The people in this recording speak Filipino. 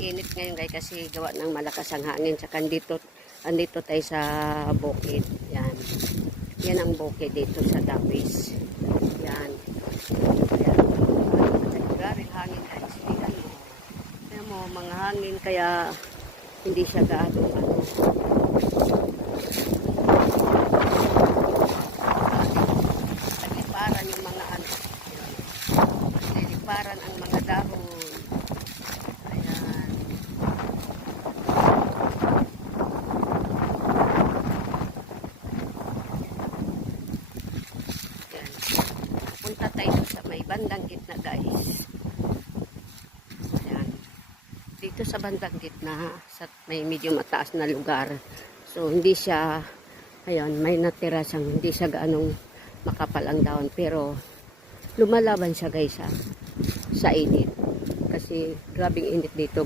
mainit ngayon guys kasi gawa ng malakas ang hangin. Tsaka andito tayo sa bukid. Yan. Yan ang bukid dito sa Dawis. Yan. Yan. Grabe hangin guys. Tingnan mo, mga hangin kaya hindi siya gaano nagliparan yung mga nagliparan ang mga dahon. Ayan. Ayan. Punta tayo sa may bandang gitna guys. Ayan. Dito sa bandang gitna sa may medyo mataas na lugar. So hindi siya, ayan, may natira siyang, hindi siya gaanong makapal ang dahon, pero lumalaban siya guys sa init kasi grabing init dito.